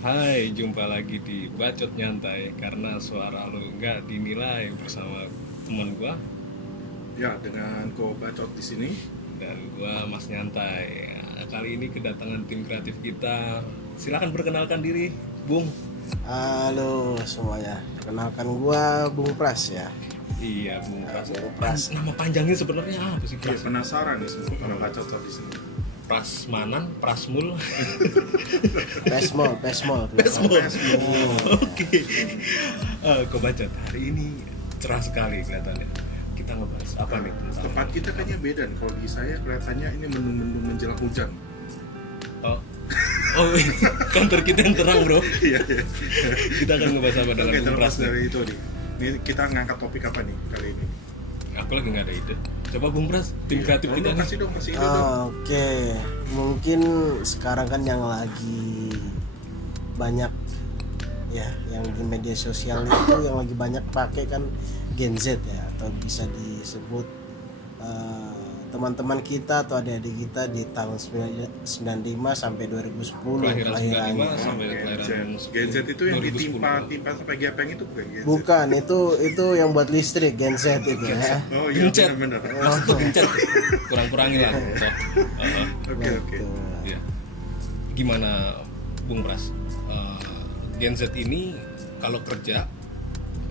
Hai, jumpa lagi di Bacot Nyantai karena suara lu nggak dinilai bersama teman gua Ya, dengan Ko Bacot di sini. dan gua Mas Nyantai. Nah, kali ini kedatangan tim kreatif kita. Silakan perkenalkan diri, Bung. Halo semuanya, perkenalkan gua Bung Pras ya. Iya, Bung Pras. Bung Pras. Nama panjangnya sebenarnya apa sih, Ya, Pras? penasaran nih semua para Bacot di sini. Prasmanan, Prasmul. Pesmol. Pesmul. Oke. Kok Bacot hari ini cerah sekali kelihatannya. Kita ngebahas apa nih tentang Tempat kita kayaknya beda nih. Kalau di saya kelihatannya ini mendung-mendung menjelang hujan. Oh, kantor kita yang terang, bro. Iya, iya. Kita akan ngebahas apa dengan Oke, Bung terlepas Pras nih? dari itu nih. Ini kita ngangkat topik apa nih kali ini? Aku lagi nggak ada ide. Coba Bung Pras, tim kreatif Oh, kita dong, nih. kasih ide dong. Oke, mungkin sekarang kan yang lagi banyak ya, yang di media sosial itu yang lagi banyak pakai kan Gen Z ya, atau bisa disebut teman-teman kita atau adik-adik kita di tahun 95 sampai 2010 Kelahiran 95 kelahirannya. sampai Gen kelahiran Z. Gen Z itu yang 2010. ditimpa sampai gepeng itu bukan Gen Z? Bukan, itu yang buat listrik Gen Z itu ya. Oh iya, Gencet. benar-benar. Maksud gencet. Kurang-kurangin lah. Toh. Oke. Betul. Iya. Gimana Bung Pras? Gen Z ini kalau kerja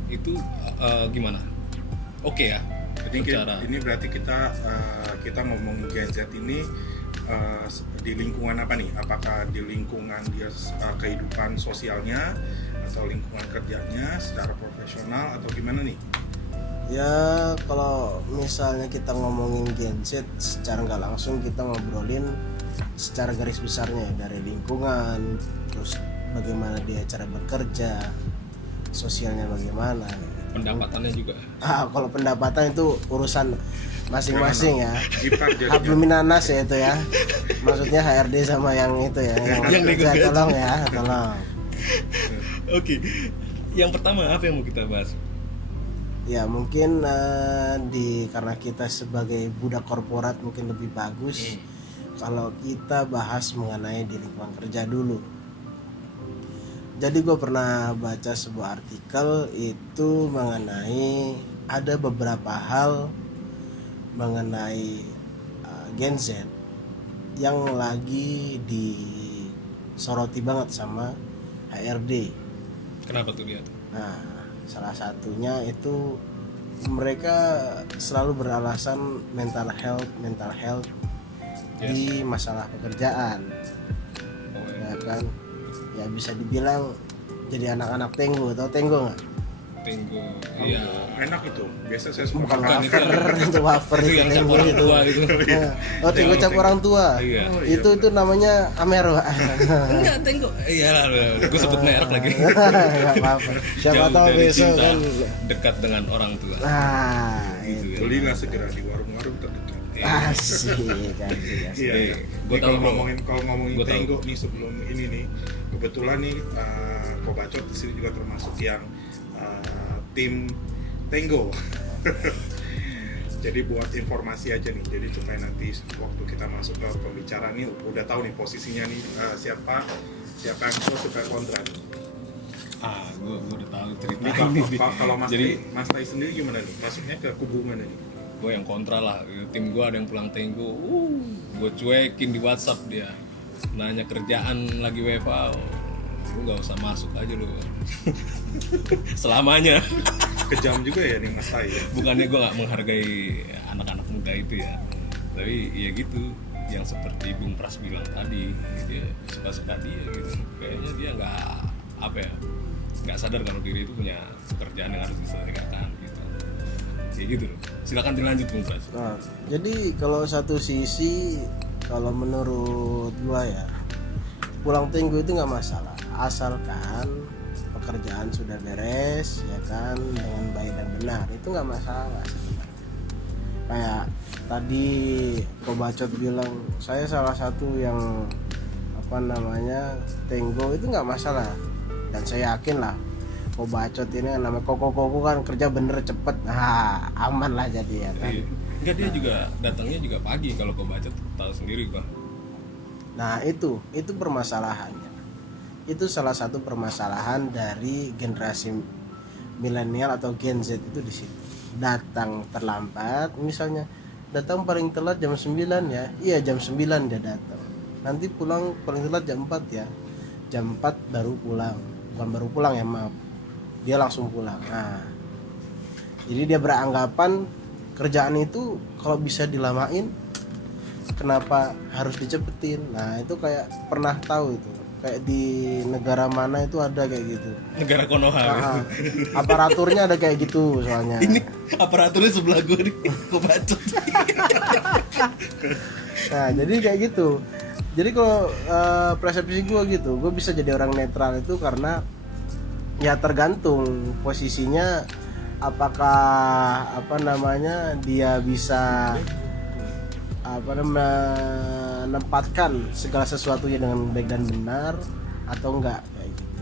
itu gimana? Oke ya. Jadi Secara ini berarti kita ngomongin Gen Z ini di lingkungan apa nih? Apakah di lingkungan dia kehidupan sosialnya atau lingkungan kerjanya secara profesional atau gimana nih? Ya kalau misalnya kita ngomongin Gen Z secara nggak langsung kita ngobrolin secara garis besarnya ya, dari lingkungan, terus bagaimana dia cara bekerja, sosialnya bagaimana. pendapatannya juga. Kalau pendapatan itu urusan masing-masing ya. Jiplak jadi Habluminanas ya itu ya. Maksudnya HRD sama yang itu ya, Yang kerja, nego-gaji. tolong ya, tolong. Oke. Yang pertama apa yang mau kita bahas? Ya mungkin karena kita sebagai budak korporat mungkin lebih bagus kalau kita bahas mengenai di lingkungan kerja dulu. Jadi gue pernah baca sebuah artikel itu mengenai ada beberapa hal mengenai Gen Z yang lagi disoroti banget sama HRD. Kenapa tuh dia tuh? Nah, salah satunya itu mereka selalu beralasan mental health Yes. di masalah pekerjaan, Oh, ya kan? Ya bisa dibilang jadi anak-anak tenggo, tau tenggo nggak? Tenggo. Iya. enak itu. Biasa saya suka Bukan makan. itu wafer, itu wafer Itu itu yang cap tenggo orang itu. tua itu. Oh tenggo cap orang tua. Iya. Oh, iya, Itu namanya Amero. Enggak, Tenggo. Iya lah, gue sebut merek lagi. Nggak apa-apa. Siapa Jauh tahu dari besok cinta, kan. dekat dengan orang tua. Nah, Gitu itu. ya. Belilah segera di warung-warung terdekat. Asik, asik. Iya, iya. Gua Ini tahu, kalau bro. kalau ngomongin Gua tahu. Tenggo nih sebelum ini nih, kebetulan nih Ko Bacot di sini juga termasuk yang tim Tenggo. Jadi buat informasi aja nih, jadi supaya nanti waktu kita masuk ke pembicaraan nih udah tahu nih posisinya nih siapa yang pro siapa yang kontra nih. Gue udah tahu cerita Ini ini. kalau Jadi Mas Tai sendiri gimana nih? Masuknya ke kubu mana nih? gue yang kontra lah. Tim gue ada yang pulang Tenggo. Gue cuekin di WhatsApp dia. Nanya kerjaan lagi WFA. Lu nggak usah masuk aja lu. Selamanya. Kejam juga ya nih Mas Tai ya. Bukannya gue nggak menghargai anak-anak muda itu ya, tapi ya gitu, yang seperti Bung Pras bilang tadi, dia suka-suka dia gitu. Kayaknya dia nggak sadar kalau diri itu punya pekerjaan yang harus diselesaikan gitu. Kayak gitu loh. Silakan dilanjut Bung Pras. Nah, jadi kalau satu sisi, kalau menurut gua ya, pulang tenggo itu nggak masalah, asalkan pekerjaan sudah beres, ya kan, dengan baik dan benar, itu nggak masalah sebenarnya. Kayak tadi Ko Bacot bilang, saya salah satu yang tenggo itu nggak masalah, dan saya yakin lah Ko Bacot ini kan namanya koko kan kerja bener cepet, nah aman lah jadi ya kan. Iya. Enggak, dia juga datangnya juga pagi kalau kau baca tahu sendiri gua. Nah itu permasalahannya. itu salah satu permasalahan dari generasi milenial atau Gen Z itu di situ. Datang terlambat, misalnya datang paling telat jam 9 ya. Iya, jam 9 dia datang. Nanti pulang paling telat jam 4 ya. Jam 4 baru pulang. Bukan baru pulang ya, maaf. Dia langsung pulang. Nah, jadi dia beranggapan kerjaan itu kalau bisa dilamain, kenapa harus dicepetin. Nah, itu kayak pernah tahu itu. Kayak di negara mana itu ada kayak gitu. Negara Konoha. Nah, aparaturnya ada kayak gitu soalnya. Ini aparaturnya sebelah gue nih, gue bacot. Nah, jadi kayak gitu. Jadi kalau persepsi gue gitu, gue bisa jadi orang netral itu karena ya tergantung posisinya, apakah dia bisa menempatkan segala sesuatunya dengan baik dan benar atau enggak kayak gitu.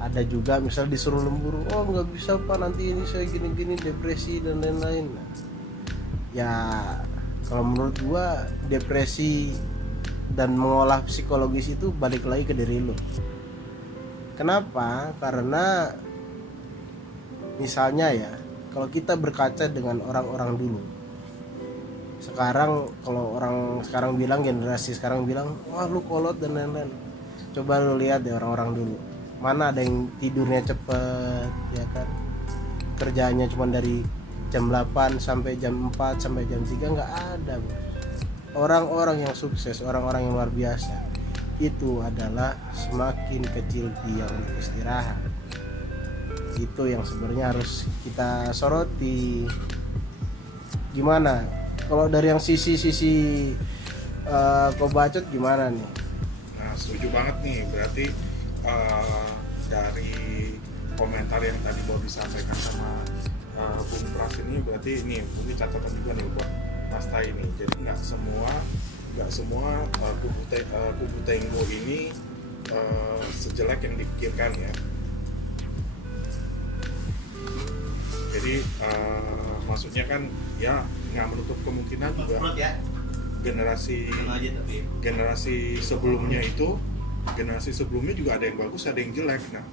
Ada juga misal disuruh lembur, oh nggak bisa pak, nanti ini saya gini-gini depresi dan lain-lain. Ya kalau menurut gua depresi dan mengolah psikologis itu balik lagi ke diri lo. Kenapa? Karena misalnya ya, kalau kita berkaca dengan orang-orang dulu, sekarang kalau orang sekarang bilang, generasi sekarang bilang wah lu kolot dan lain-lain. Coba lu lihat deh orang-orang dulu, mana ada yang tidurnya cepet ya kan, kerjanya cuma dari jam 8 sampai jam 4 sampai jam 3, nggak ada bos. Orang-orang yang sukses, orang-orang yang luar biasa itu adalah semakin kecil dia untuk istirahat. Itu yang sebenarnya harus kita soroti. Gimana kalau dari yang sisi Kobacot gimana nih? Nah, setuju banget nih. Berarti dari komentar yang tadi baru disampaikan sama Bung Pras ini, berarti ini mungkin catatan juga nih buat Mas Tai ini. Jadi nggak semua kubu Tenggo ini sejelek yang dipikirkan ya. Jadi maksudnya kan ya nggak menutup kemungkinan juga generasi sebelumnya juga ada yang bagus, ada yang jelek. Nah,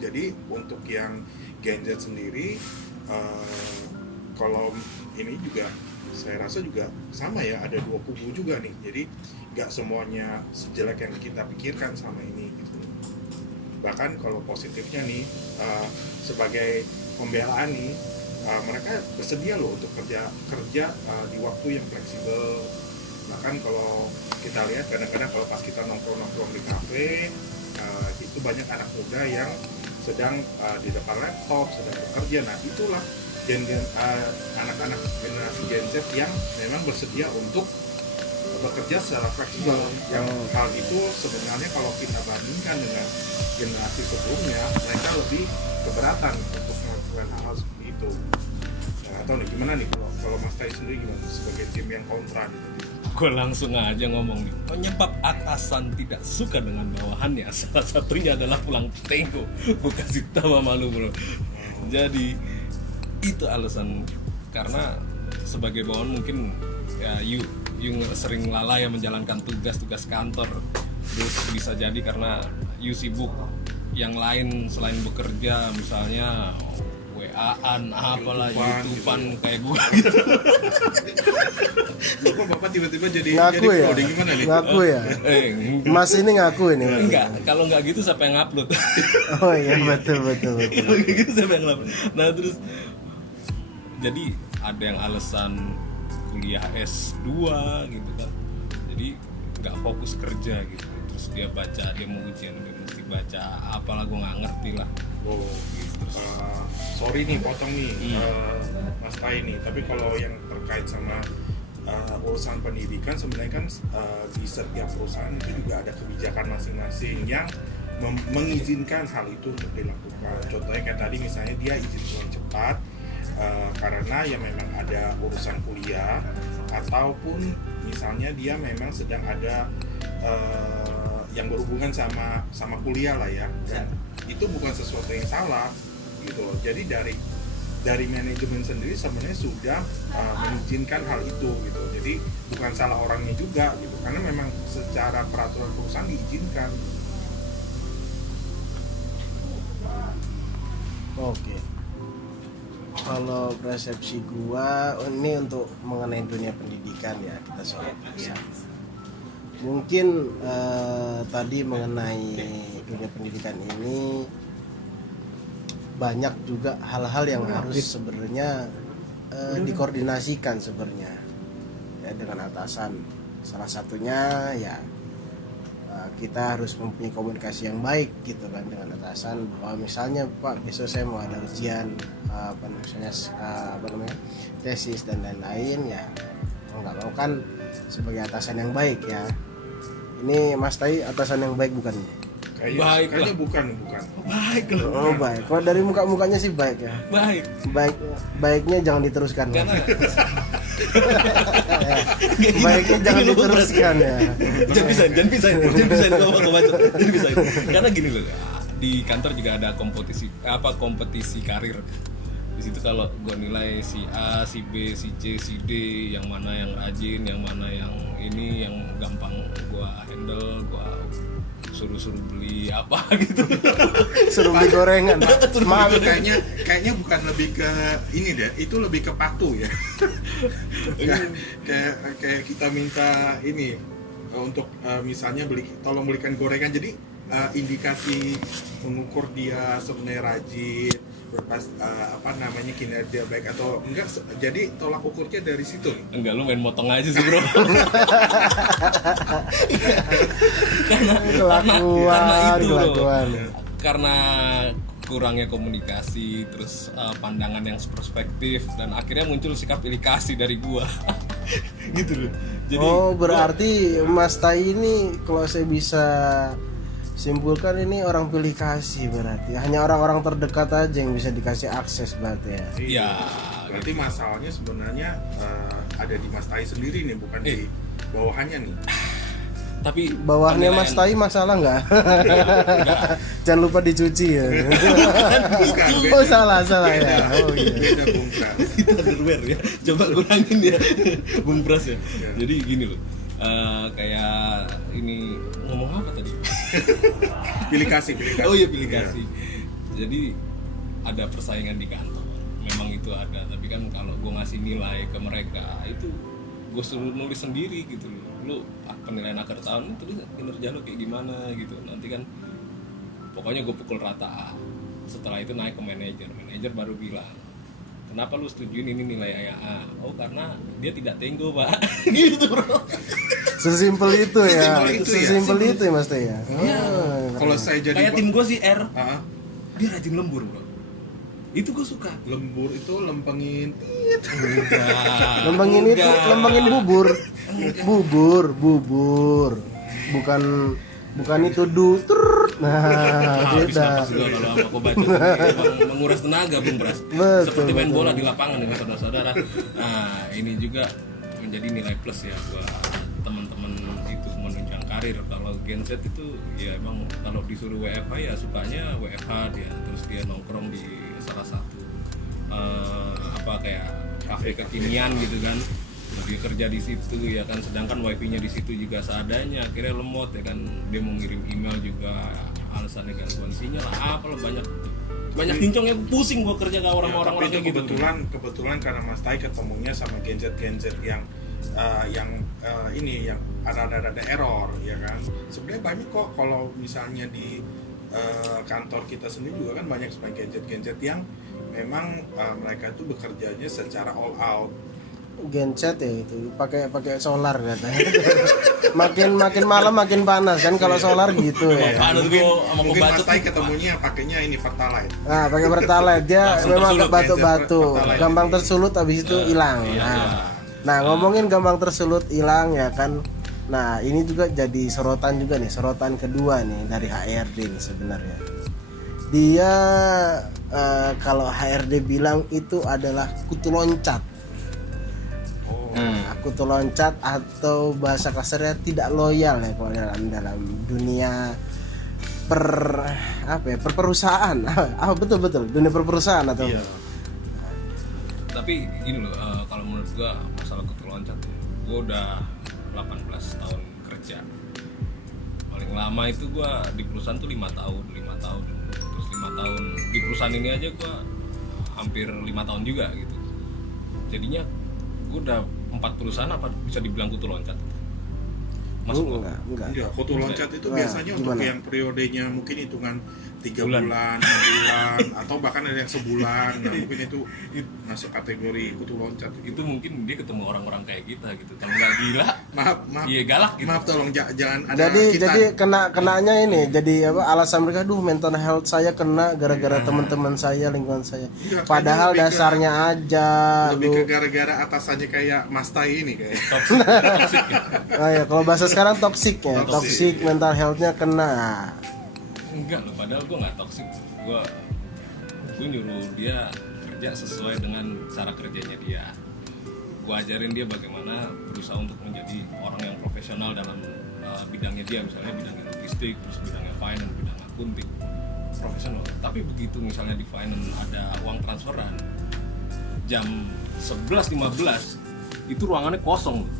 jadi untuk yang Gen Z sendiri, kalau ini juga saya rasa juga sama ya, ada dua kubu juga nih. Jadi nggak semuanya sejelek yang kita pikirkan sama ini gitu. Bahkan kalau positifnya nih, sebagai pembelaan nih, mereka bersedia loh untuk kerja di waktu yang fleksibel. Bahkan kalau kita lihat kadang-kadang kalau pas kita nongkrong di kafe, itu banyak anak muda yang sedang di depan laptop sedang bekerja. Nah, itulah anak-anak generasi Gen Z yang memang bersedia untuk bekerja secara fleksibel. Yang hal itu sebenarnya kalau kita bandingkan dengan generasi sebelumnya, mereka lebih keberatan untuk melakukan hal seperti itu. Nah, atau nih gimana nih kalau Mas Tai sendiri gimana sebagai tim yang kontra gitu? Gue langsung aja ngomong nih, penyebab atasan tidak suka dengan bawahannya salah satunya adalah pulang tenggo. Gue kasih tahu sama lu bro. Jadi itu alasan, karena sebagai bawahan mungkin ya you sering lalai ya menjalankan tugas kantor. Terus bisa jadi karena you sibuk yang lain selain bekerja, misalnya WA-an, apalah, YouTube-an gitu. Kayak gue gitu. Kok Bapak tiba-tiba jadi ngaku ya? Gimana nih? Ngaku ya? Mas ini ngaku ini. Enggak, kalau nggak gitu siapa yang upload? Oh iya, betul. Kalau nggak gitu siapa yang upload? Nah terus jadi ada yang alasan kuliah S2 gitu kan, jadi nggak fokus kerja gitu. Terus dia mau ujian, dia mesti baca apalah, gue nggak ngerti lah. Oh gitu. Sorry nih potong nih Mas Tai nih, tapi kalau yang terkait sama urusan pendidikan sebenarnya kan di setiap perusahaan itu juga ada kebijakan masing-masing yang mengizinkan hal itu untuk dilakukan. Contohnya kayak tadi misalnya dia izin pulang cepat karena ya memang ada urusan kuliah, ataupun misalnya dia memang sedang ada yang berhubungan sama kuliah lah ya, dan itu bukan sesuatu yang salah gitu. Jadi dari manajemen sendiri sebenarnya sudah mengizinkan hal itu gitu. Jadi bukan salah orangnya juga gitu, karena memang secara peraturan perusahaan diizinkan Kalau persepsi gua ini untuk mengenai dunia pendidikan ya, kita soal atasan. Mungkin tadi mengenai dunia pendidikan ini banyak juga hal-hal yang harus sebenarnya dikoordinasikan sebenarnya ya dengan atasan. Salah satunya ya kita harus mempunyai komunikasi yang baik gitu kan dengan atasan, bahwa misalnya Pak besok saya mau ada ujian tesis dan lain-lain ya, mau nggak mau kan sebagai atasan yang baik ya. Ini Mas Tai atasan yang baik bukan? Kayaknya bukan. Baik loh. Oh baik. Kalau dari mukanya sih baik ya. Baiknya jangan diteruskan. Karena Baiknya jangan diteruskan ya. jangan pisahin karena gini loh, di kantor juga ada kompetisi karir. Di situ kalau gue nilai si A, si B, si C, si D, yang mana yang rajin, yang mana yang ini yang gampang gue handle, gue suruh beli apa gitu. Suruh beli gorengan. Maaf, kayaknya bukan lebih ke ini deh, itu lebih ke patuh ya. kayak kita minta ini untuk misalnya tolong belikan gorengan, jadi indikasi mengukur dia sebenarnya rajin, kinerja baik atau enggak, jadi tolak ukurnya dari situ. Enggak, lu main motong aja sih bro. karena kurangnya komunikasi, terus pandangan yang perspektif, dan akhirnya muncul sikap pilih kasih dari gua. Gitu loh. Jadi berarti Mas Tai ini kalau saya bisa simpulkan ini orang pilih kasih, berarti hanya orang-orang terdekat aja yang bisa dikasih akses berarti ya. Iya. Berarti masalahnya sebenarnya ada di Mas Tai sendiri nih, bukan di bawahannya nih. Tapi bawahnya Mas Tai masalah nggak? Jangan lupa dicuci ya. Bukan. Oh salah ya. Oh iya. Beda Bung Pras. Itu underwear ya. Coba kurangin ya, Bung Pras ya. Jadi gini loh. Kayak ini ngomong apa tadi? Pilih kasih. Oh iya, pilih kasih. Jadi ada persaingan di kantor. Memang itu ada, tapi kan kalau gue ngasih nilai ke mereka itu gue suruh nulis sendiri gitu loh. Lu penilaian akhir tahun terus kinerja lu kayak gimana gitu. Nanti kan pokoknya gue pukul rata A. Setelah itu naik ke manajer baru bilang, kenapa lu setujuin ini nilai A? Oh karena dia tidak tenggo pak. Gitu bro. Sesimpel itu ya. Sesimpel itu ya Mas Tai ya. Kalau saya jadi kayak tim gue si R, dia rajin lembur bro. Itu gue suka. Lembur itu lempengin. Lempengin itu lempengin bubur. Bukan itu Nah, beda. Kalau aku baca menguras tenaga Bung Pras. Seperti main bola di lapangan dengan saudara-saudara. Nah, ini juga menjadi nilai plus ya buat teman-teman itu menunjang karir. Kalau Gen Z itu ya emang kalau disuruh WFH ya sukanya WFH dia, terus dia nongkrong di salah satu kayak kafe kekinian gitu kan. Dia kerja di situ ya kan, sedangkan wifi-nya di situ juga seadanya, akhirnya lemot ya kan, dia mau ngirim email juga alasannya gangguan sinyal apalah banyak cincongnya, pusing gua kerja ke orang-orang kayak gitu. Kebetulan karena Mas Tai ketemunya sama Gen Z yang ini yang ada error ya kan. Sebenarnya banyak kok kalau misalnya di kantor kita sendiri juga kan banyak sebagai Gen Z yang memang mereka itu bekerjanya secara all out. Gen Z ya itu pakai solar katanya. makin malam makin panas kan kalau solar gitu ya. Mungkin Mas Tai ketemunya pakainya ini Pertalite. Nah, pakai Pertalite dia memang agak batu-batu, gampang tersulut habis itu hilang. Nah, ngomongin gampang tersulut hilang ya kan. Nah, ini juga jadi sorotan juga nih, sorotan kedua nih dari HRD nih sebenarnya. Dia kalau HRD bilang itu adalah kutu loncat. Kutu loncat atau bahasa kasarnya tidak loyal ya kalau dalam dunia perperusahaan. Betul dunia perperusahaan atau iya. Tapi gini loh, kalau menurut gua masalah kutu loncat gua udah 18 tahun kerja. Paling lama itu gua di perusahaan tuh 5 tahun. Terus 5 tahun di perusahaan ini aja gua hampir 5 tahun juga gitu. Jadinya gue udah 4 perusahaan apa bisa dibilang kutu loncat. Masuk enggak. Iya, foto loncat itu Nah, biasanya untuk gimana? yang periodenya mungkin hitungan 3 Bulan. bulan, 6 bulan, atau bahkan ada yang sebulan. Nah, mungkin itu masuk kategori kutu loncat. itu mungkin dia ketemu orang-orang kayak kita gitu. Kalau nggak gila, Maaf, iya galak gitu. maaf tolong jangan ada Jadi kita. kenanya ini jadi apa alasan mereka mental health saya kena gara-gara teman-teman saya, lingkungan saya. Iya, Padahal kayaknya lebih ke- dasarnya aja lebih ke lu. gara-gara atasannya kayak Mas Tai ini kayak. Toxic ya. Oh ya, kalau bahasa sekarang toxic ya. Toxic. Toxic mental health-nya kena. Enggak loh, padahal gue nggak toxic. Gue nyuruh dia kerja sesuai dengan cara kerjanya dia. Gue ajarin dia bagaimana berusaha untuk menjadi orang yang profesional dalam bidangnya dia, misalnya bidangnya logistik, terus bidangnya finance, bidang akunting, profesional. Tapi begitu misalnya di finance ada uang transferan jam 11.15 itu ruangannya kosong loh.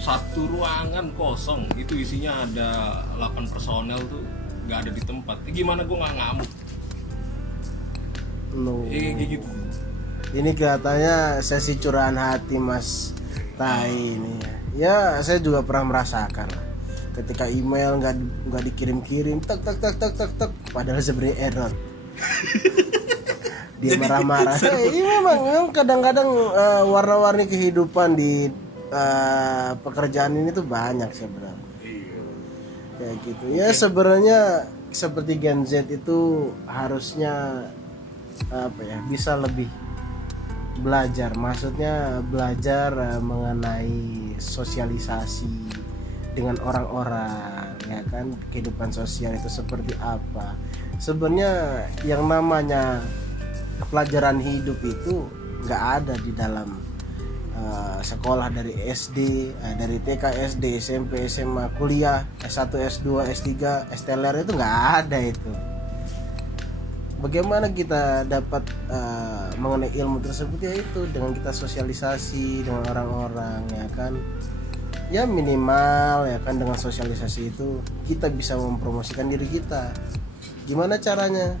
Satu ruangan kosong, itu isinya ada 8 personel tuh nggak ada di tempat. Gimana gue nggak ngamuk? No. Kayak gitu. Ini kelihatannya sesi curahan hati Mas Tai ini. Ya, saya juga pernah merasakan. Ketika email nggak dikirim-kirim, tek, padahal sebenarnya error. Dia marah-marah. Iya memang kadang-kadang warna-warni kehidupan di pekerjaan ini tuh banyak sebenarnya. Kayak gitu. Ya sebenarnya seperti Gen Z itu harusnya apa ya, bisa lebih belajar, maksudnya belajar mengenai sosialisasi dengan orang-orang, ya kan, kehidupan sosial itu seperti apa. Sebenarnya yang namanya pelajaran hidup itu nggak ada di dalam sekolah dari SD, dari TK, SD, SMP, SMA, kuliah, S1, S2, S3, STLR itu nggak ada itu. Bagaimana kita dapat mengenai ilmu tersebut, ya itu dengan kita sosialisasi dengan orang-orang, ya kan. Ya minimal ya kan, dengan sosialisasi itu kita bisa mempromosikan diri kita. Gimana caranya?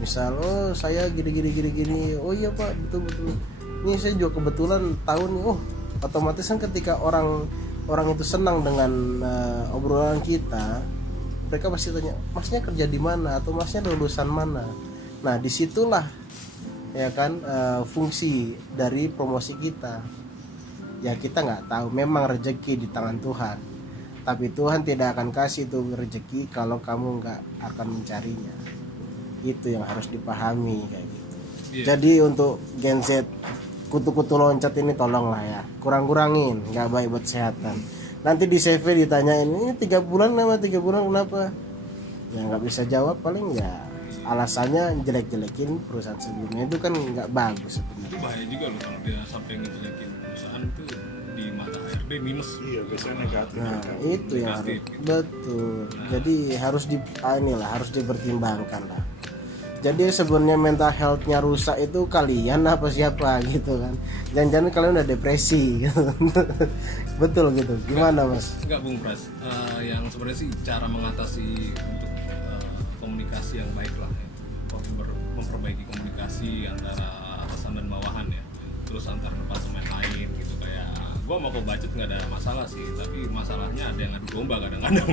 Misal, oh saya gini, oh iya Pak, betul. Ini saya juga kebetulan tahu nih, oh otomatis kan ketika orang itu senang dengan obrolan kita, mereka pasti tanya, masnya kerja di mana atau masnya lulusan mana. Nah disitulah ya kan fungsi dari promosi kita. Ya kita nggak tahu, memang rezeki di tangan Tuhan, tapi Tuhan tidak akan kasih itu rezeki kalau kamu nggak akan mencarinya. Itu yang harus dipahami kayak gitu. Jadi untuk Gen Z, kutu-kutu loncat ini tolonglah ya, kurang-kurangin, nggak baik buat kesehatan. Nanti di CV ditanyain, ini 3 bulan kenapa? Ya nggak bisa jawab, paling ya alasannya jelek-jelekin perusahaan sebelumnya, itu kan nggak bagus sebenarnya. Itu bahaya juga loh kalau dia sampai ngejelekin perusahaan itu di mata HRD minus. Iya, biasanya negatif. Nah itu yang harus, Negatif. betul. Jadi harus harus dipertimbangkan lah. Jadi sebenarnya mental health-nya rusak itu kalian apa siapa gitu kan. Jangan-jangan kalian udah depresi gitu. Betul gitu. Gimana Mas? Enggak Bung Pras, yang sebenarnya sih cara mengatasi untuk komunikasi yang baik lah ya. Memperbaiki komunikasi antara atasan dan bawahan ya, terus antar departemen lain gitu. Kayak gue mau ke budget nggak ada masalah sih, tapi masalahnya ada yang adu domba kadang-kadang.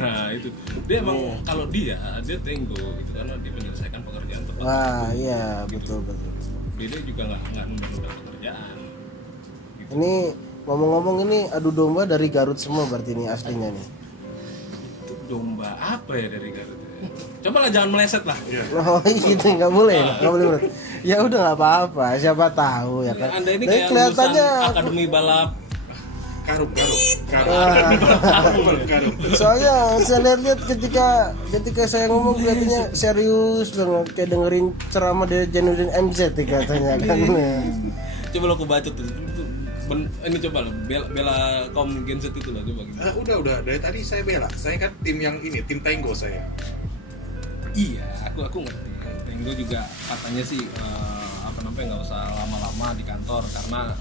Nah itu dia emang kalau dia tenggo gitu karena dia menyelesaikan pekerjaan tepat. Wah iya betul. Dia juga nggak nunda pekerjaan gitu. Ini ngomong-ngomong, ini adu domba dari Garut semua berarti ini aslinya nih. Itu domba apa ya dari Garut? Coba lah jangan meleset lah. Oh gitu, nggak boleh bro. Ya udah nggak apa-apa, siapa tahu ya kan. Anda ini Dan kayak kelihatannya lulusan akademi balap. Karung. Soalnya saya lihat ketika saya ngomong kelihatannya serius banget, kayak dengerin ceramah dari Jainuddin MZ katanya kan. Coba lo kebaca tuh. Ini coba lo bela kaum Gen Z itu lah, coba gitu. Udah dari tadi saya bela. Saya kan tim yang ini, tim Tenggo saya. Iya, aku ngerti. Tenggo juga katanya sih nggak usah lama-lama di kantor karena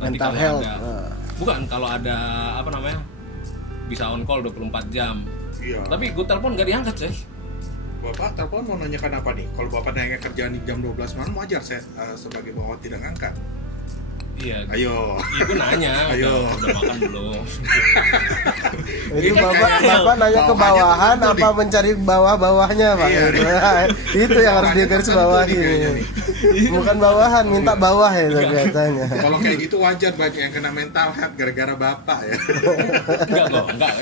nanti Mental kalau health. bukan kalau ada bisa on call 24 jam. Iya. Tapi gue telepon nggak diangkat sih. Bapak telepon mau nanyakan apa nih? Kalau Bapak nanya kerjaan di jam 12 malam wajar saya sebagai bawahan tidak ngangkat. Iya. Ayo. Itu nanya, Ayo. udah makan belum? Jadi Ini bapak, kayaknya bapak nanya ke bawahannya bawahan tertentu apa nih. mencari bawah-bawahnya pak? Iya. Gitu. Itu yang harus digaris bawahi. kayaknya nih. Bukan bawahan, minta bawah ya itu katanya. Kalau kayak gitu wajar banyak yang kena mental health gara-gara Bapak ya. Enggak,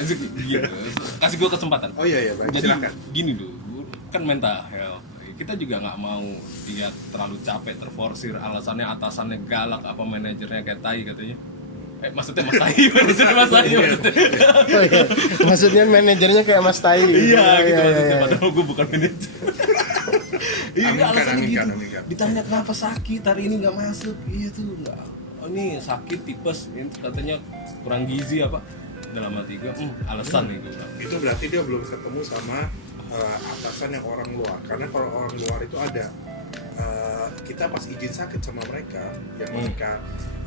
gitu. Kasih gue kesempatan. Oh iya baik, Jadi silakan. gini dulu, kan mental health. Kita juga nggak mau dia terlalu capek, terforsir, alasannya atasannya galak, apa manajernya kayak tai katanya. Maksudnya Mas Tai, maksudnya Mas Tai. Maksudnya. Oh, iya. Maksudnya manajernya kayak Mas Tai. Iya, gitu iya, maksudnya. iya. Padahal gue bukan manajer. Iya, Aminkan, alasannya aminkan, gitu. aminkan. Ditanya kenapa sakit, hari ini nggak masuk. Iya tuh, nggak. Oh, ini sakit tipes, ini katanya kurang gizi apa. Dalam hati gue, alasan nih gue bilang. Itu berarti dia belum ketemu sama atasan yang orang luar. Karena kalau orang luar itu ada kita pas izin sakit sama mereka,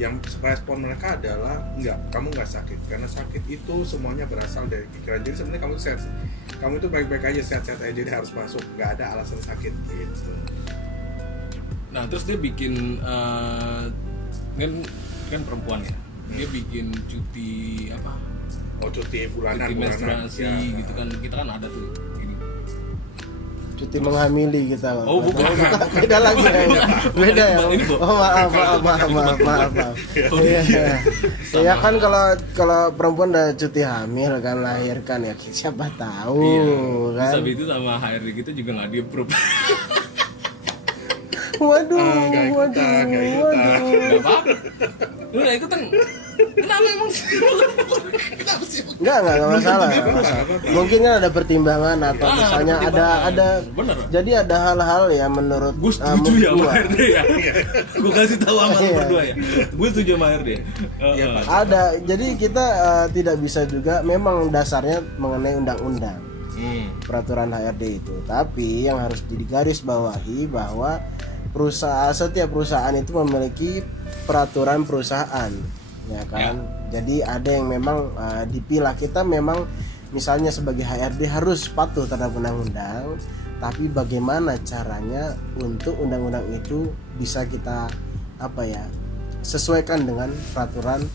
yang respon mereka adalah enggak, kamu nggak sakit karena sakit itu semuanya berasal dari pikiran. Jadi sebenarnya kamu sehat, kamu itu baik-baik aja, sehat-sehat aja, jadi harus masuk, nggak ada alasan sakit gitu. Nah terus dia bikin kan perempuan ya, dia bikin cuti apa? Oh cuti bulanan, Cuti menstruasi ya. gitu kan, kita kan ada tuh ini. Cuti menghamili kita. Oh, bukan. Beda lagi kayaknya. Beda ya. Ini, Bu. Oh maaf. Iya. Ya kan kalau perempuan udah cuti hamil kan, lahirkan ya siapa tahu kan. Terus habis itu sama HRD kita juga nggak di-approve. Waduh, Nggak ikutan. Nggak apa-apa. Lu nggak ikutan? Kenapa emang? Kenapa sih? Enggak masalah. Nggak apa-apa. Mungkin kan ada pertimbangan atau Ah, misalnya ada ada pertimbangan. Bener. Jadi ada hal-hal ya menurut Gue setuju ya sama gua. HRD ya. Gue kasih tahu sama lu Iya. berdua ya. Gue setuju sama HRD. Iya, Pak. Ada. Jadi kita tidak bisa juga memang dasarnya mengenai undang-undang. Peraturan HRD itu. Tapi yang harus digarisbawahi bahwa setiap perusahaan itu memiliki peraturan perusahaan, ya kan. Jadi ada yang memang dipilah. Kita memang misalnya sebagai HRD harus patuh terhadap undang-undang, tapi bagaimana caranya untuk undang-undang itu bisa kita sesuaikan dengan peraturan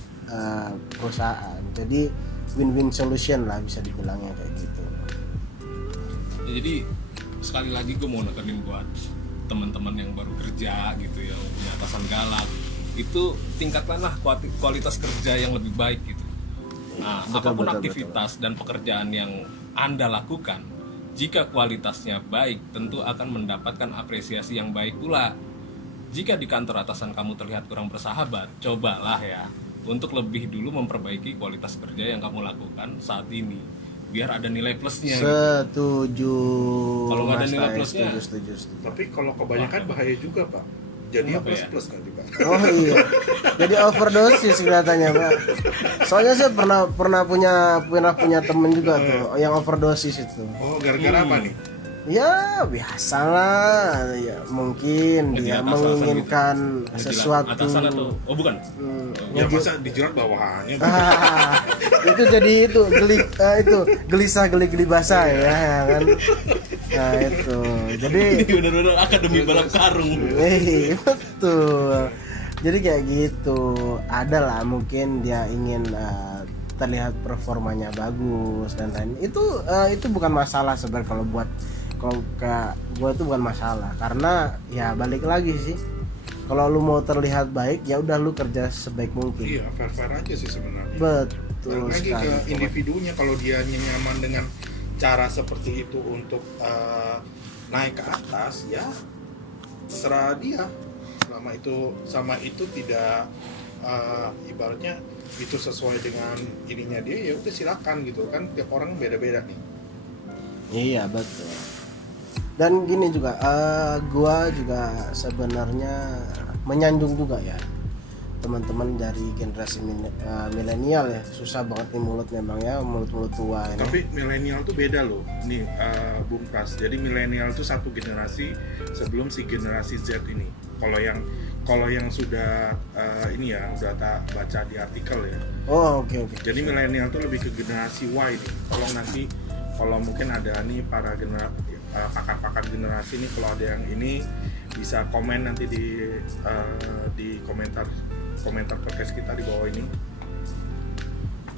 perusahaan. Jadi win-win solution lah bisa dibilangnya kayak gitu. Ya, jadi sekali lagi gue mau nekenin buat teman-teman yang baru kerja gitu, yang punya atasan galak, itu tingkatkanlah kualitas kerja yang lebih baik gitu. Nah, apapun aktivitas dan pekerjaan yang Anda lakukan, jika kualitasnya baik, tentu akan mendapatkan apresiasi yang baik pula. Jika di kantor atasan kamu terlihat kurang bersahabat, cobalah ya untuk lebih dulu memperbaiki kualitas kerja yang kamu lakukan saat ini, biar ada nilai plusnya. Setuju. Kalau nggak ada Mas nilai Tai, plusnya. setuju. Tapi kalau kebanyakan bahaya juga Pak. Jadi Kenapa ya? plus nanti Pak. Oh iya. Jadi overdosis kelihatannya, Pak. Soalnya saya pernah punya temen juga tuh yang overdosis itu. Oh gara-gara apa nih? Ya biasalah, ya mungkin Ngejilat dia atasan menginginkan Ngejilat sesuatu. atasan atau bukan? Ya masa dijerat bawahannya? Itu jadi itu gelisah geli basah ya kan. Nah itu. Jadi Ini benar-benar akademi balap karung. betul. Jadi kayak gitu. Ada lah mungkin dia ingin terlihat performanya bagus dan lain. Itu bukan masalah sebenarnya kalau kayak gue itu bukan masalah, karena ya balik lagi sih, kalau lu mau terlihat baik ya udah lu kerja sebaik mungkin. Iya, fair aja sih sebenarnya. Betul Lagi sekali. ke individunya, kalau dia nyaman dengan cara seperti itu untuk naik ke atas, ya serah dia. Sama itu tidak ibaratnya itu sesuai dengan ininya dia, ya udah silakan gitu kan, tiap orang beda-beda nih. Iya betul. Dan gini juga, gua juga sebenarnya menyanjung juga ya teman-teman dari generasi milenial ya, susah banget nih mulut memang ya, mulut tua ini. Tapi milenial tuh beda loh nih, Bung Pras. Jadi milenial tuh satu generasi sebelum si generasi Z ini. Kalau yang sudah ini ya udah tak baca di artikel ya. Oh oke. Jadi milenial tuh lebih ke generasi Y nih. Kalau mungkin ada nih para pakar-pakar generasi ini kalau ada yang ini bisa komen nanti di komentar podcast kita di bawah ini.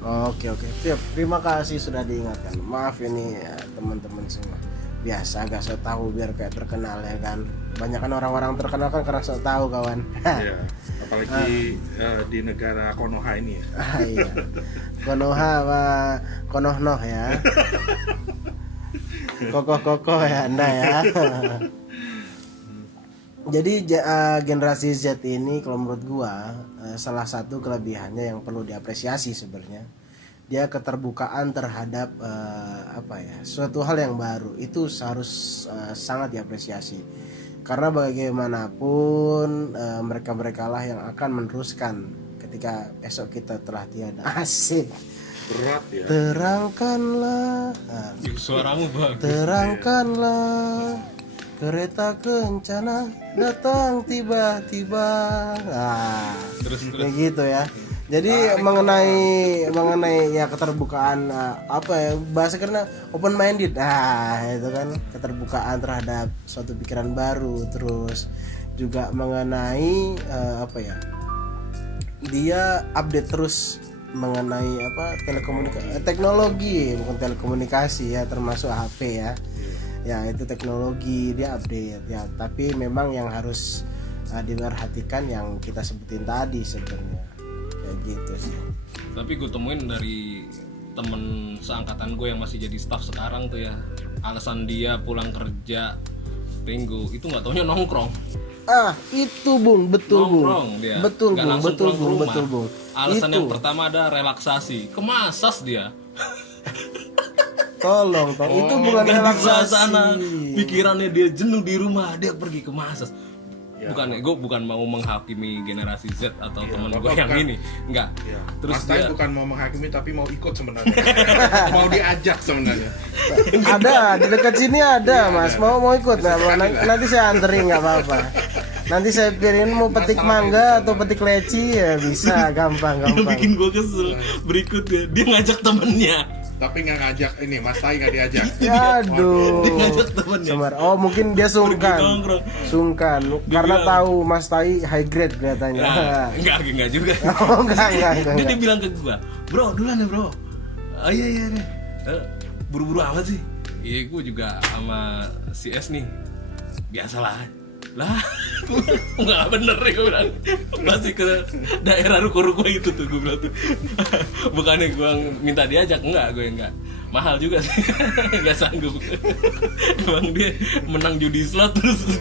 Oke, siap. Terima kasih sudah diingatkan. Maaf ini ya, teman-teman semua. Biasa agak so tahu biar kayak terkenal ya kan. Banyak kan orang-orang terkenal kan karena so tahu kawan. Iya, apalagi di negara Konoha ini ya. Iya. Konoha apa Konohnoh ya. Kokoh-kokoh ya Anda ya. Jadi generasi Z ini kalau menurut gua salah satu kelebihannya yang perlu diapresiasi sebenarnya, dia keterbukaan terhadap suatu hal yang baru itu harus sangat diapresiasi, karena bagaimanapun mereka lah yang akan meneruskan ketika esok kita telah tiada. Asik. Berat ya. Terangkanlah, Suaramu bagus. terangkanlah kereta kencana datang tiba-tiba. Terus Kayak gitu ya. Jadi mengenai ya keterbukaan bahasa karena open minded. Itu kan keterbukaan terhadap suatu pikiran baru, terus juga mengenai dia update terus mengenai teknologi, bukan telekomunikasi ya, termasuk HP ya. Ya itu teknologi dia update ya, tapi memang yang harus diperhatikan yang kita sebutin tadi sebenarnya kayak gitu sih. Tapi gue temuin dari temen seangkatan gue yang masih jadi staff sekarang tuh ya, alasan dia pulang kerja minggu itu nggak taunya nongkrong. Itu Bung, betul Bung. Nongkrong dia. Betul Nggak Bung, langsung betul pulang ke Bung, rumah. betul Bung. Alasan Itu. yang pertama ada relaksasi, kemasas dia. Tolong, itu bukan Nggak di relaksasi. sana, pikirannya dia jenuh di rumah, dia pergi ke masas. Ya. Gue bukan mau menghakimi generasi Z atau teman gue Bapak yang bukan- ini, enggak. Ya. Terus Mas Tai dia bukan mau menghakimi tapi mau ikut sebenarnya. Mau diajak sebenarnya. Ada di dekat sini ada Mas, ada. mau ikut nggak? Nanti saya anterin nggak apa-apa. Nanti saya pilihin mau petik mangga atau petik leci ya bisa, gampang. yang bikin gue kesel berikutnya dia ngajak temennya. Tapi nggak ngajak ini, Mas Tai nggak diajak. Aduh. Dia ngajak temennya. Semar. Oh mungkin dia sungkan. nongkrong. Sungkan. Karena bilang- tahu Mas Tai high grade kelihatannya. Nah, enggak juga. Oh enggak. Dia bilang ke gua, "Bro, duluan ya, Bro." "Ah iya nih." Buru-buru amat sih. Iya, gua juga sama si S nih. Biasalah. Lah, enggak bener nih gua bilang. Masih ke daerah ruko-ruko itu tuh gua bilang tuh. Bukannya gua minta diajak, enggak. Mahal juga sih. Enggak sanggup. Emang dia menang judi slot terus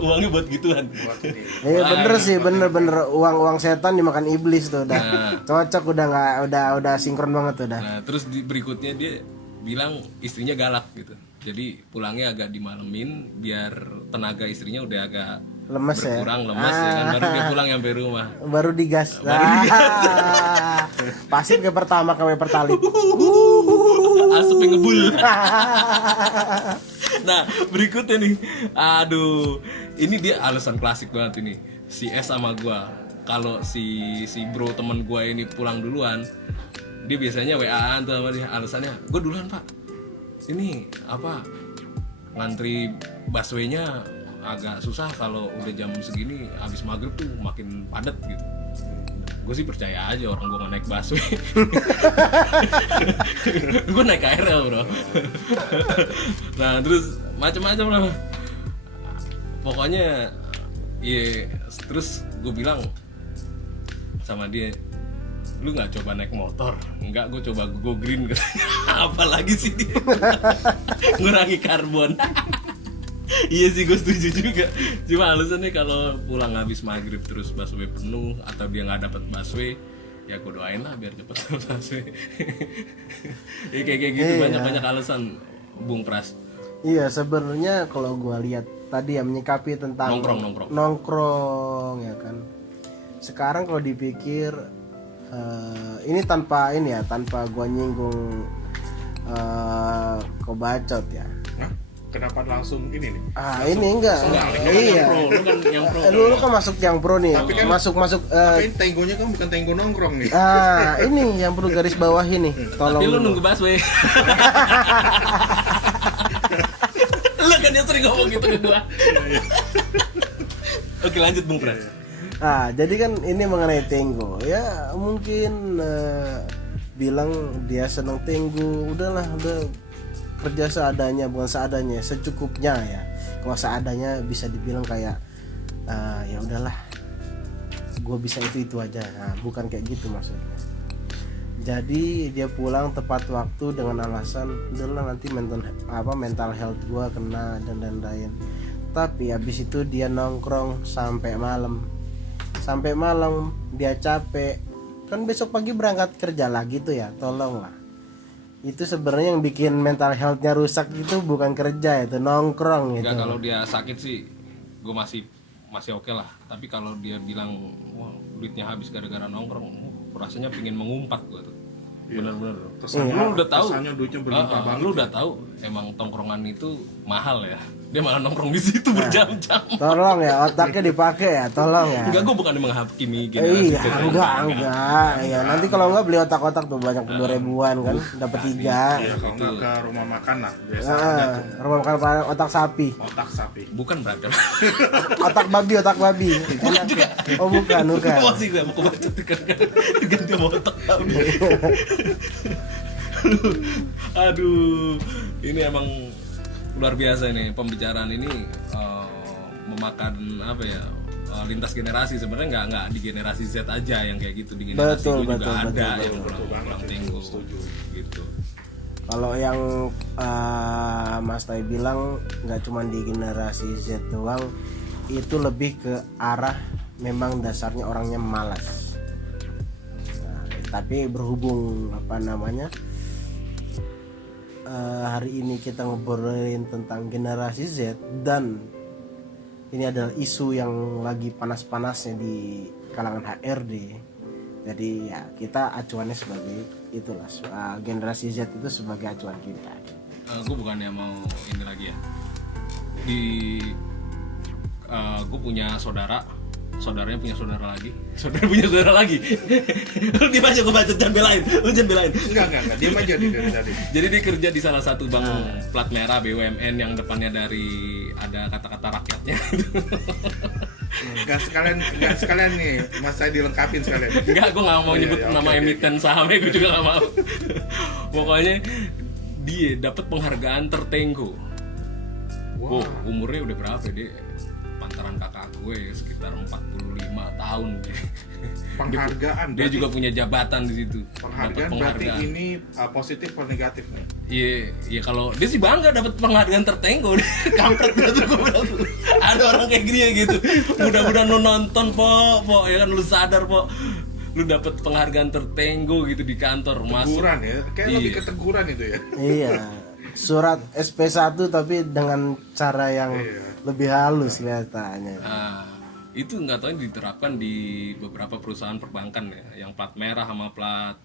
uangnya buat gituan. Buat ini. Iya bener sih, bener uang setan dimakan iblis tuh udah. Nah. Cocok udah sinkron banget tuh udah. Nah, terus berikutnya dia bilang istrinya galak gitu. Jadi pulangnya agak dimalemin biar tenaga istrinya udah agak Lemes ya. berkurang, lemes ya kan, baru dia pulang sampai rumah. Baru digas. Pasti ke pertama KW Pertalite. Asapnya ngebul. Nah, berikutnya nih. Aduh, ini dia alasan klasik banget ini. Si S sama gua. Kalau si bro teman gua ini pulang duluan, dia biasanya WA-an tuh sama dia. Alasannya, "Gua duluan, Pak. Ini ngantri busway-nya agak susah kalau udah jam segini, habis maghrib tuh makin padat gitu." Gue sih percaya aja orang gue nggak naik busway. Gue naik KRL bro. Nah terus macam-macam lah. Pokoknya ya terus gue bilang sama dia, "Lu nggak coba naik motor?" "Enggak, gue coba go green." Apalagi sih dia ngurangi karbon. Iya sih, gue setuju juga. Cuma alasannya kalau pulang habis maghrib terus busway penuh atau dia nggak dapet busway, ya gue doain lah biar cepet busway. Ya kayak gitu, banyak alasan Bung Pras. Iya sebenarnya kalau gua lihat tadi ya menyikapi tentang nongkrong ya kan. Sekarang kalau dipikir ini tanpa gua nyinggung kobacot ya. Hah? Kenapa langsung ini nih? Ini enggak. Iya. Lu kan yang pro. Lu kan masuk yang pro nih. Tapi kan- masuk Tapi ini tenggonya kan bukan tenggo nongkrong nih. ini yang perlu garis bawahi nih. Tolong. Tapi lu dulu. nunggu busway. sih ngomong gitu ke gua. Oke, lanjut Bung Pras. Jadi kan ini mengenai Tenggo ya, mungkin bilang dia senang Tenggo, udah kerja seadanya, bukan seadanya, secukupnya ya. Kalau seadanya bisa dibilang kayak ya udahlah, gue bisa itu aja. Bukan kayak gitu maksudnya. Jadi dia pulang tepat waktu dengan alasan udahlah nanti mental health gue kena dan lain-lain. Tapi habis itu dia nongkrong sampai malam dia capek, kan besok pagi berangkat kerja lagi tuh ya. Tolonglah, itu sebenarnya yang bikin mental healthnya rusak itu bukan kerja, itu nongkrong gitu. Enggak, kalau dia sakit sih gue masih oke lah. Tapi kalau dia bilang wah duitnya habis gara-gara nongkrong, rasanya pingin mengumpat gue tuh. Benar-benar. Lu udah tahu, duitnya berlimpah banget. Lu udah tahu emang tongkrongan itu mahal ya. Dia malah nongkrong di situ berjam-jam. Tolong ya, otaknya dipakai ya, tolong ya. Enggak, gue bukan menghakimi generasi. Iya, enggak. Ya, nanti kalau enggak beli otak-otak tuh banyak 2.000-an kan, dapat 3. Iya, kalau nggak ke rumah makan lah biasa ada tuh. Rumah makan otak sapi. Otak sapi. Bukan brother. Otak babi. Enak ya? Oh bukan. Masih gue mau baca ganti sama otak sapi. Aduh, ini emang luar biasa ini pembicaraan ini, memakan apa ya, lintas generasi. Sebenarnya nggak di generasi Z aja yang kayak gitu, di generasi itu juga ada yang pulang Tenggo gitu. Kalau yang Mas Tai bilang nggak cuma di generasi Z doang, itu lebih ke arah memang dasarnya orangnya malas. Tapi berhubung hari ini kita ngobrolin tentang generasi Z, dan ini adalah isu yang lagi panas-panasnya di kalangan HRD. Jadi ya kita acuannya sebagai itulah, generasi Z itu sebagai acuan kita. Gue bukannya mau ini lagi ya. Gue punya saudaranya punya saudara punya saudara lagi. Lu dibaca, gue baca, jangan belain. Enggak, diam aja dari tadi. Jadi dia kerja di salah satu bank plat merah BUMN yang depannya ada kata-kata rakyatnya. Enggak sekalian nih, Mas saya dilengkapin sekalian. Enggak, gue nggak mau nyebut nama emiten sahamnya, gue juga nggak mau. Pokoknya dia dapat penghargaan tertenggo. Wow, umurnya udah berapa dia? Pantaran kakak gue sekitar 45 tahun. Penghargaan. Dia juga punya jabatan di situ. Penghargaan berarti ini positif atau negatif nih? Iya, kalau dia sih bangga dapat penghargaan tertenggo. Kampret gitu gue bilang. Ada orang kayak gini ya gitu. Mudah-mudahan lu nonton, Po, ya kan, lu sadar, Po. Lu dapat penghargaan tertenggo gitu di kantor. Teguran ya, kayak lebih ke teguran itu ya. Iya. Surat SP1 tapi dengan cara yang lebih halus kelihatannya. Itu nggak tahu diterapkan di beberapa perusahaan perbankan ya, yang plat merah sama plat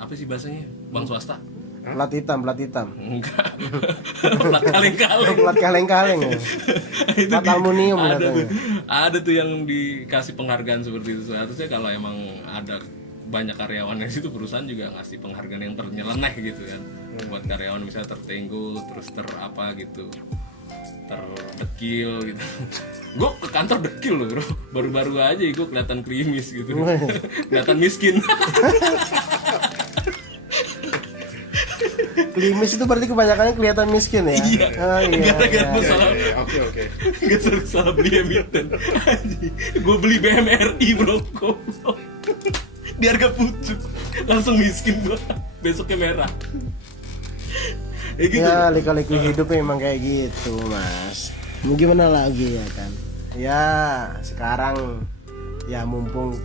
apa sih bahasanya, bank swasta. Plat hitam. Enggak. Plat kaleng-kaleng. Plat kaleng-kaleng ya. Plat aluminium katanya. Ada tuh yang dikasih penghargaan seperti itu. Seharusnya kalau emang ada banyak karyawan di situ, perusahaan juga ngasih penghargaan yang ternyeleneh gitu kan. Buat karyawan misalnya tertenggo, terus terdekil gitu. Gue ke kantor dekil loh bro, baru-baru aja gue kelihatan klimis gitu, kelihatan miskin. Klimis itu berarti kebanyakannya kelihatan miskin ya? Iya. Gara-gara gue salah. Oke. Gue salah beli emiten. Gue beli BMRI bro, di harga pucuk, langsung miskin gue. Besoknya merah. Gitu. Ya lika-liku hidup memang kayak gitu mas. Mau gimana lagi ya kan. Ya sekarang ya mumpung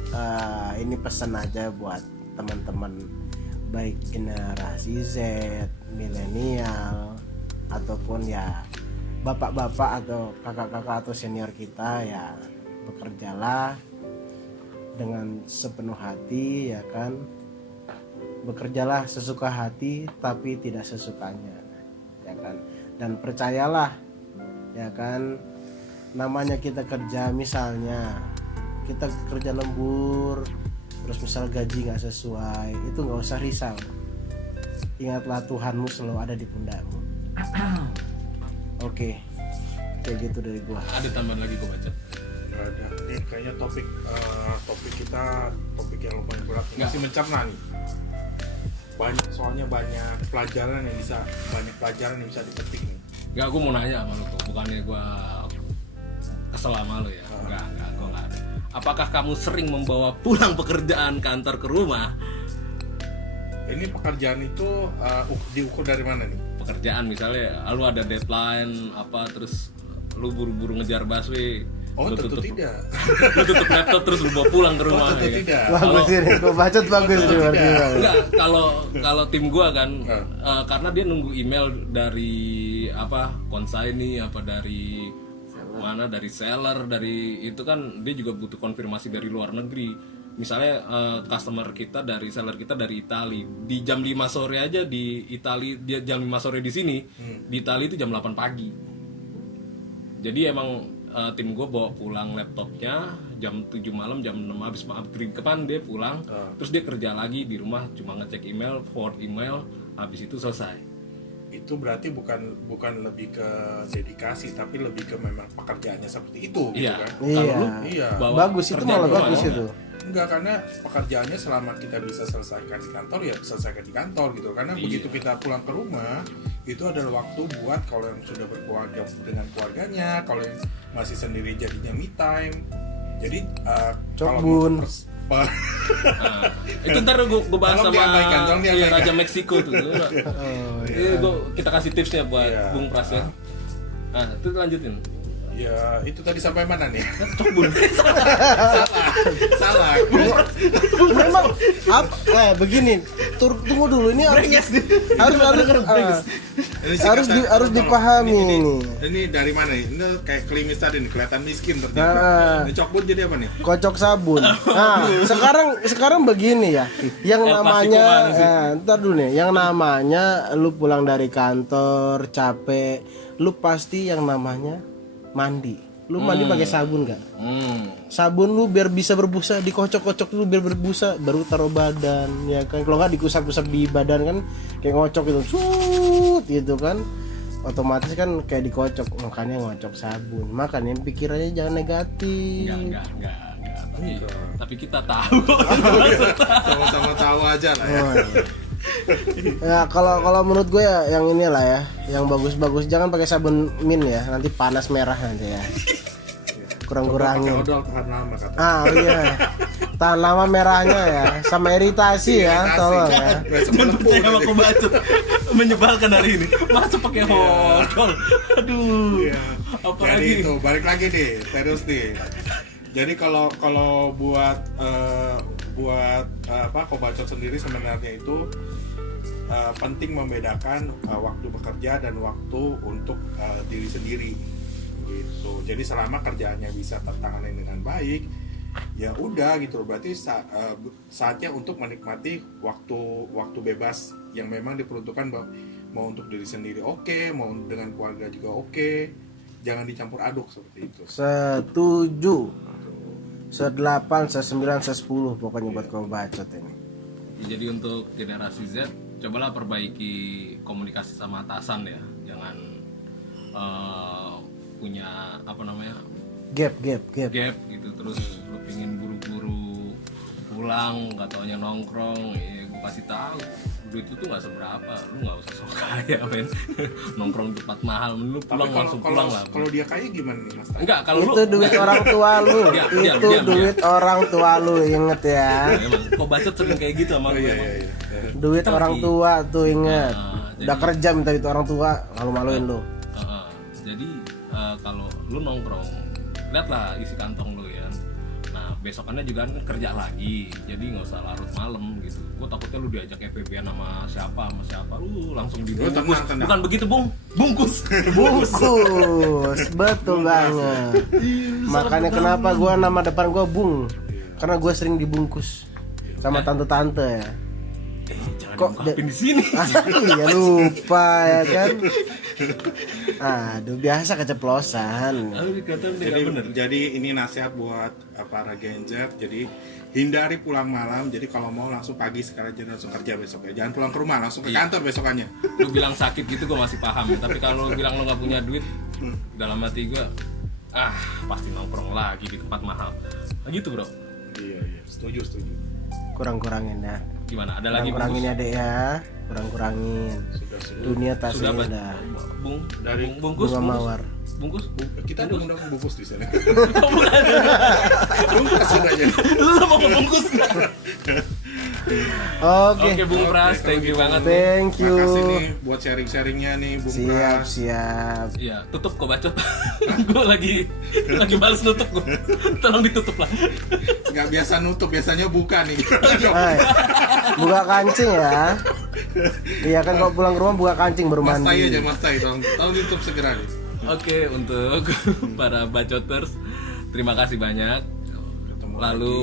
ini pesan aja buat teman-teman, baik generasi Z, milenial, ataupun ya bapak-bapak atau kakak-kakak atau senior kita, ya bekerjalah dengan sepenuh hati ya kan. Bekerjalah sesuka hati tapi tidak sesukanya ya kan. Dan percayalah ya kan, namanya kita kerja, misalnya kita kerja lembur terus misal gaji nggak sesuai, itu nggak usah risau. Ingatlah Tuhanmu selalu ada di pundakmu. Oke, kayak gitu dari gua. Ada tambahan lagi gue baca. Nggak ada. Ini kayaknya topik kita topik yang lumayan berat. Masih mencerna nih. Soalnya banyak pelajaran yang bisa dipetik nih. Enggak, gue mau nanya sama lu tuh, bukannya gue kesel sama lu ya. Enggak, gue enggak ada. Apakah kamu sering membawa pulang pekerjaan kantor ke rumah? Ini pekerjaan itu diukur dari mana nih? Pekerjaan misalnya lu ada deadline apa, terus lu buru-buru ngejar busway. Oh, Lu tentu tutup, tidak. lu tutup laptop terus lu bawa pulang ke rumah. Tentu ya. tidak. Bagus ini, gua bacot bagus nih berarti. Enggak, kalau tim gua kan karena dia nunggu email dari konsignee apa dari mana, dari seller, dari itu kan dia juga butuh konfirmasi dari luar negeri. Misalnya customer kita dari seller kita dari Itali, di jam 5 sore aja di Itali, dia jam 5 sore di sini, di Itali itu jam 8 pagi. Jadi emang tim gue bawa pulang laptopnya jam 7 malam, jam 6 habis maghrib kepan dia pulang, terus dia kerja lagi di rumah, cuma ngecek email, forward email, habis itu selesai. Itu berarti bukan lebih ke dedikasi, tapi lebih ke memang pekerjaannya seperti itu, gitu Iya. kan? Kalau lu Iya. bawa Bagus itu kerjaan malah rumah, bagus mau itu. Enggak, karena pekerjaannya selama kita bisa selesaikan di kantor ya selesaikan di kantor gitu. Karena Iya. begitu kita pulang ke rumah itu adalah waktu buat kalau yang sudah berkeluarga dengan keluarganya, kalau yang masih sendiri jadinya me time. Jadi kalau Cokbun. Nah, itu ntar gue bahas Tolong sama diabaikan, tolong diabaikan. Raja Meksiko tuh. Kita kasih tipsnya buat Iya. Bung Pras ya. Nah, itu lanjutin. ya itu tadi sampai mana nih? Cokbun. Salah. Memang begini, tunggu dulu ini harus dipahami ini. Ini dari mana nih? Ini kayak klimis tadi nih, kelihatan miskin ternyata. Ini Cokbun jadi apa nih? Kocok sabun. Nah, sekarang begini ya. Yang namanya ntar dulu nih, yang namanya lu pulang dari kantor capek, lu pasti yang namanya mandi. Lu mandi pakai sabun gak? Sabun lu biar bisa berbusa, dikocok-kocok dulu biar berbusa, baru taruh badan, ya kan? Kalau nggak dikusap-kusap di badan kan, kayak ngocok gitu, gitu kan? Otomatis kan kayak dikocok, makanya ngocok sabun. Makanya pikirannya jangan negatif. Enggak. Tapi kita tahu. Sama-sama tahu aja lah ya. Ya kalau menurut gue ya yang inilah ya, yang bagus-bagus, jangan pakai sabun mint ya, nanti panas merah nanti ya. Kurang-kurangin. Pakai odol tahan lama kata. Iya. Tahan lama merahnya ya, sama iritasi ya, tolong ya. Jangan percaya sama aku bacot. Menyebalkan hari ini. Masa pakai hodol. Aduh. Iya. Apa Jadi lagi? itu balik lagi nih, serius nih. Jadi kalau buat Kobacot sendiri sebenarnya itu penting membedakan waktu bekerja dan waktu untuk diri sendiri gitu. Jadi selama kerjaannya bisa tertangani dengan baik, ya udah gitu. Berarti saatnya untuk menikmati waktu bebas yang memang diperuntukkan mau untuk diri sendiri oke, mau dengan keluarga juga oke. Jangan dicampur aduk seperti itu. Setuju. 8, 9, 10 pokoknya buat kamu bacot ini. Jadi untuk generasi Z, cobalah perbaiki komunikasi sama atasan ya. Jangan punya Gap. gap gitu, terus lu pingin buru-buru pulang, gak taunya nongkrong. Gue kasih tahu, duit itu nggak seberapa, lu nggak usah sok kaya men. Nongkrong di tempat mahal, lu pulang langsung pulang lah. Kalau dia kaya gimana nih Mas? Enggak, kalau Itu duit orang tua lu. Itu duit orang tua lu, inget ya. Emang kok bacot sering kayak gitu sama gue emang. Duit Tapi- orang tua tuh inget. Nah, Udah kerja minta duit orang tua, malu-maluin lu. Jadi kalau lu nongkrong, lihatlah isi kantong lu ya. Nah besokannya juga kan kerja lagi, jadi nggak usah larut malam gitu. Gue takutnya lu diajak FBB sama siapa, lu langsung dibungkus. tenang. Bukan begitu bungkus. Bungkus, betul banget. Makanya kenapa gua nama depan gua Bung, karena gua sering dibungkus sama tante-tante ya. Jangan Kok diungkapin di sini. Iya lupa ya kan. Aduh, biasa keceplosan. Aduh, dikatakan Jadi, nggak bener. jadi ini nasihat buat para Gen Z. Jadi hindari pulang malam. Jadi kalau mau langsung pagi sekarang aja langsung kerja besok ya. Jangan pulang ke rumah, langsung ke Iya. kantor besokannya. Lu bilang sakit gitu gue masih paham, tapi kalau lu bilang lu nggak punya duit, dalam hati gue pasti nongkrong lagi di tempat mahal. Nah, gitu bro. Iya, setuju. Kurang-kurangin ya. Gimana, ada lagi Kurang-kurangin bungkus? ya Dek ya. Kurang-kurangin. Sudah. Dunia tak Sudah apa? seindah. Dari Bungkus, bunga bungkus. mawar. Bungkus? Kita ada undang bungkus di sana. Oh, bukan. Bungkus sudahnya. Lu mau ngebungkus nggak? Oke. Oke Bung Pras, Oke, thank you kalau banget. gitu. Thank you. Makasih nih buat sharing-sharingnya nih Bung Siap, Pras. siap. Iya, tutup kok bacot. Gue lagi males nutup gue. Tolong ditutup lah. Nggak biasa nutup, biasanya buka nih. Hai. Buka kancing ya. Iya kan kalau pulang ke rumah buka kancing baru Mas Tai mandi. aja, Mas Tai. Tolong ditutup segera nih. Oke, untuk para bacoters, terima kasih banyak. Ketemu Lalu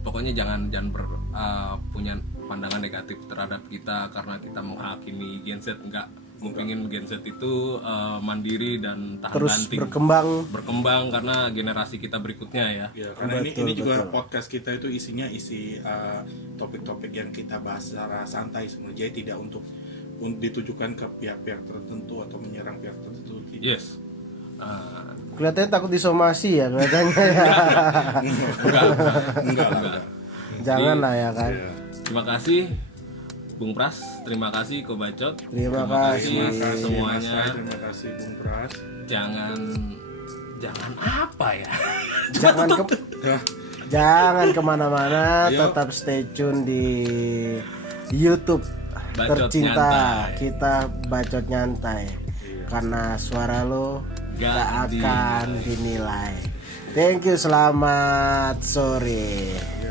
pokoknya jangan punya pandangan negatif terhadap kita karena kita menghakimi Gen Z. Enggak, gue pengen Gen Z itu mandiri dan tahan Terus banting, berkembang. karena generasi kita berikutnya ya. Ya, karena Betul, ini juga betul. podcast kita itu isinya topik-topik yang kita bahas secara santai sebenarnya. Jadi tidak untuk ditujukan ke pihak-pihak tertentu atau menyerang pihak tertentu. Yes. Kelihatannya takut disomasi ya kelihatannya ya. Enggak lah. Jangan lah ya kan. Ya. Terima kasih Bung Pras, terima kasih Kobacot. Terima kasih. Terima kasih semuanya. Mas Tai, terima kasih Bung Pras. Jangan apa ya? Hah? Jangan kemana-mana, Ayo. tetap stay tune di YouTube Bacot tercinta Nyantai. kita Bacot Nyantai. Karena suara lo Gak gak akan dinilai. Thank you, selamat sore. Ya.